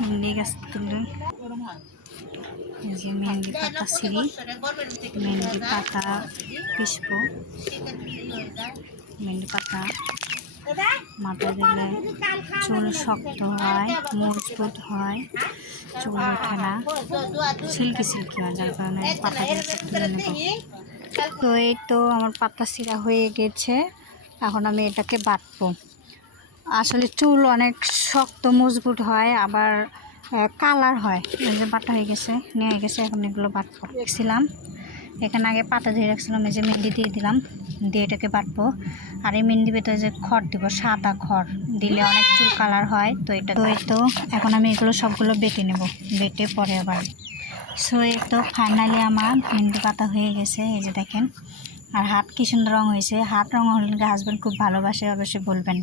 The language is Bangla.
মেহেন্দি গাছ তুলে এই যে মেহেন্দি পাতা ছিঁড়ি, মেহেন্দি পাতা পিসবো। মেহেন্দি পাতা মাথায় দিলে চুল শক্ত হয়, মজবুত হয়, চুল ওঠে না, সিল্কি সিল্কি হয়, যার কারণে পাতা তুলে নেব। তো এই তো আমার পাতা ছিঁড়া হয়ে গেছে, এখন আমি এটাকে বাটবো। আসলে চুল অনেক শক্ত মজবুত হয়, আবার কালার হয়। এই যে বাটা হয়ে গেছে, নিয়ে গেছে, এখন এগুলো বাটবো। দেখছিলাম এখানে আগে পাতা ধুয়ে রাখছিলাম, এই যে মেহেন্দি দিয়ে দিলাম, দিয়ে এটাকে বাটবো। আর এই মেহেন্দির ভিতরে যে খড় দিব, সাদা খড় দিলে অনেক চুল কালার হয়। তো এটা তো এখন আমি এগুলো সবগুলো বেটে নেব, বেটে পরে আবার। সো এই তো ফাইনালি আমার মেহেন্দি পাতা হয়ে গেছে, এই যে দেখেন। আর হাত কি সুন্দর রঙ হয়েছে, হাত রঙ হলে হাজব্যান্ড খুব ভালোবাসে, অবশ্যই বলবেন।